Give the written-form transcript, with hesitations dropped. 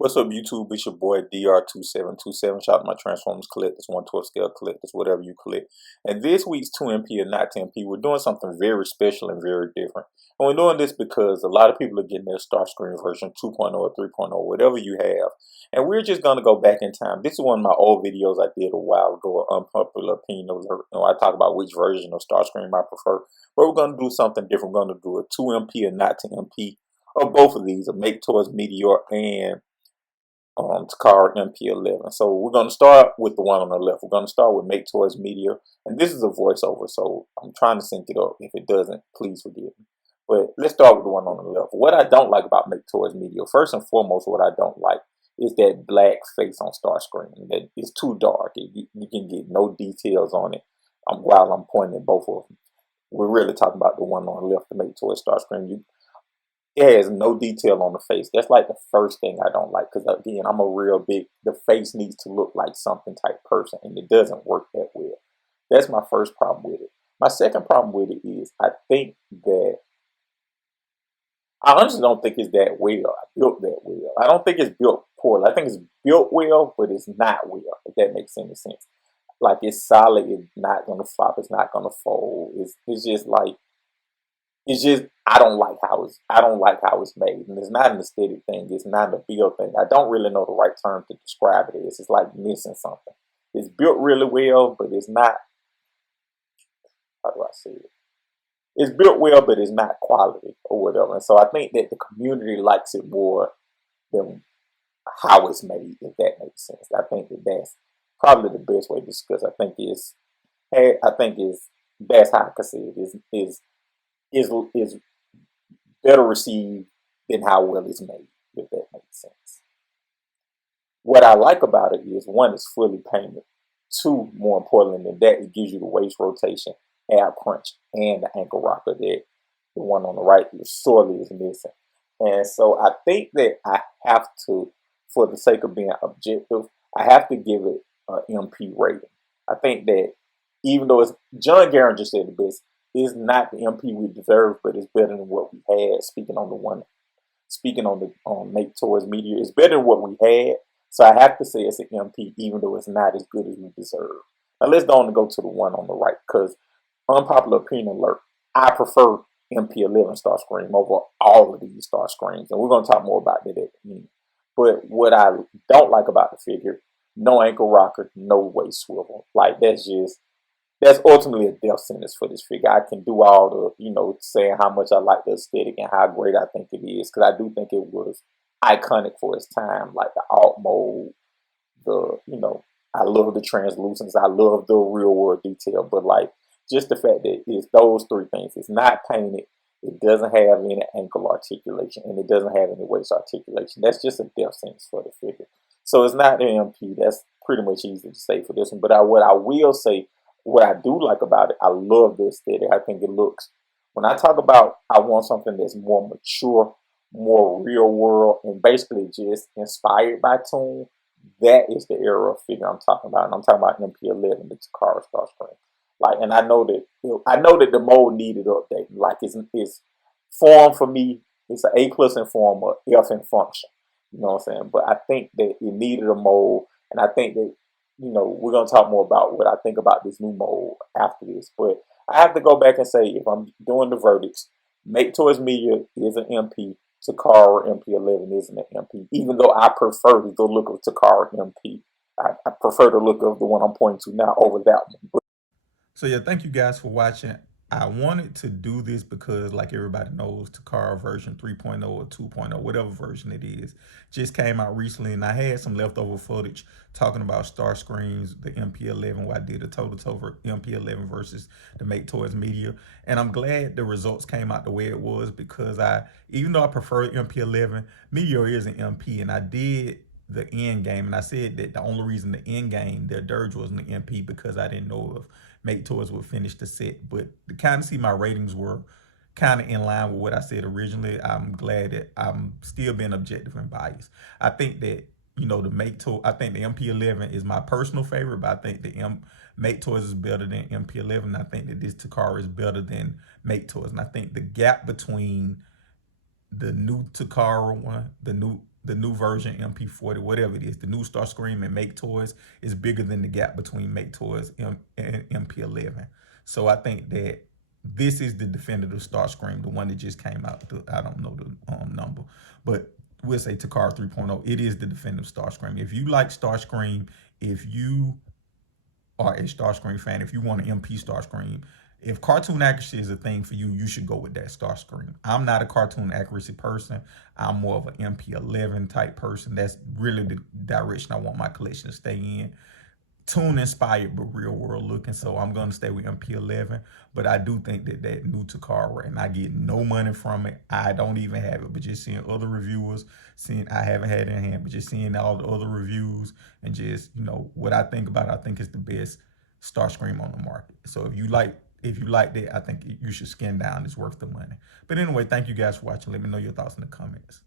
What's up, YouTube? It's your boy DR2727. Shout out to my Transformers collectors, 1/12 scale collectors, whatever you collect. And this week's 2MP or not 10P, we're doing something very special and very different. And we're doing this because a lot of people are getting their Starscream version 2.0 or 3.0, whatever you have. And we're just going to go back in time. This is one of my old videos I did a while ago, unpopular opinion. I talk about which version of Starscream I prefer. But we're going to do something different. We're going to do a 2MP or not 10MP of both of these, a Make Toys Meteor and Takara MP11. So we're going to start with the one on the left. We're going to start with Make Toys Meteor, and this is a voiceover, so I'm trying to sync it up. If it doesn't, please forgive me. But let's start with the one on the left. What I don't like about Make Toys Meteor, first and foremost, what I don't like is that black face on Starscream. That is too dark. You can get no details on it while I'm pointing at both of them. We're really talking about the one on the left, the Make Toys Starscream. It has no detail on the face. That's like the first thing I don't like, because again, I'm a real big, the face needs to look like something type person, and it doesn't work that well. That's my first problem with it. My second problem with it is I think that, I honestly don't think it's that well, built that well. I don't think it's built poorly. I think it's built well, but it's not well, if that makes any sense. Like, it's solid, it's not going to flop, it's not going to fold. It's just like, I don't like how it's made, and it's not an aesthetic thing. It's not a build thing. I don't really know the right term to describe it as. It's like missing something. It's built really well, but it's not. How do I say it? It's built well, but it's not quality or whatever. And so I think that the community likes it more than how it's made, if that makes sense. I think that that's probably the best way to discuss. That's how I can say it is better received than how well it's made, if that makes sense. What I like about it is, one, it's fully painted. Two, more importantly than that, it gives you the waist rotation, ab crunch, and the ankle rocker that the one on the right sorely is missing. And so I think that I have to, for the sake of being objective, I have to give it an MP rating. I think that even though it's, John Garrett just said the best, is not the MP we deserve, but it's better than what we had. Speaking on the Make Toys Media, it's better than what we had. So I have to say it's an MP, even though it's not as good as we deserve. Now let's go on and go to the one on the right, because unpopular opinion alert, I prefer MP11 Starscream over all of these Starscreams, and we're going to talk more about that at the end. But what I don't like about the figure, no ankle rocker, no waist swivel. Like, that's ultimately a death sentence for this figure. I can do all the, saying how much I like the aesthetic and how great I think it is, because I do think it was iconic for its time, like the alt mode, I love the translucence, I love the real world detail, but like, just the fact that it's those three things. It's not painted, it doesn't have any ankle articulation, and it doesn't have any waist articulation. That's just a death sentence for the figure. So it's not an MP. That's pretty much easy to say for this one. But what I will say, what I do like about it, I love the aesthetic. I think it looks, when I talk about I want something that's more mature, more real world, and basically just inspired by Toon, that is the era of figure I'm talking about. And I'm talking about MP11, the Takara Starscream. Like, and I know that the mold needed updating. Like, it's form for me, it's an A plus in form, or F in function. You know what I'm saying? But I think that it needed a mold, and I think that, we're going to talk more about what I think about this new mold after this. But I have to go back and say, if I'm doing the verdicts, Make Toys Media is an MP, Takara MP11 isn't an MP, even though I prefer the look of Takara MP. I prefer the look of the one I'm pointing to now over that one. So yeah, thank you guys for watching. I wanted to do this because, like everybody knows, Takara version 3.0 or 2.0, whatever version it is, just came out recently, and I had some leftover footage talking about Starscreams, the MP11, where I did a total MP11 versus the Make Toys Media, and I'm glad the results came out the way it was, because even though I prefer MP11, Meteor is an MP, and I did the end game, and I said that the only reason the end game, their dirge wasn't the MP, because I didn't know if Make Toys would finish the set. But to kind of see my ratings were kind of in line with what I said originally, I'm glad that I'm still being objective and biased. I think that, I think the MP11 is my personal favorite, but I think the Make Toys is better than MP11. I think that this Takara is better than Make Toys, and I think the gap between the new Takara one, the new the new version MP40, whatever it is, the new Starscream and Make Toys is bigger than the gap between Make Toys and MP11. So I think that this is the definitive Starscream, the one that just came out. I don't know the number, but we'll say Takara 3.0. It is the definitive Starscream. If you like Starscream, if you are a Starscream fan, if you want an MP Starscream, if cartoon accuracy is a thing for you, you should go with that Starscream. I'm not a cartoon accuracy person. I'm more of an MP11 type person. That's really the direction I want my collection to stay in. Toon inspired, but real world looking. So I'm going to stay with MP11. But I do think that that new Takara, and I get no money from it. I don't even have it, but just seeing other reviewers, I haven't had it in hand, but just seeing all the other reviews and just, what I think about it, I think it's the best Starscream on the market. So if you like that, I think you should skin down. It's worth the money. But anyway, thank you guys for watching. Let me know your thoughts in the comments.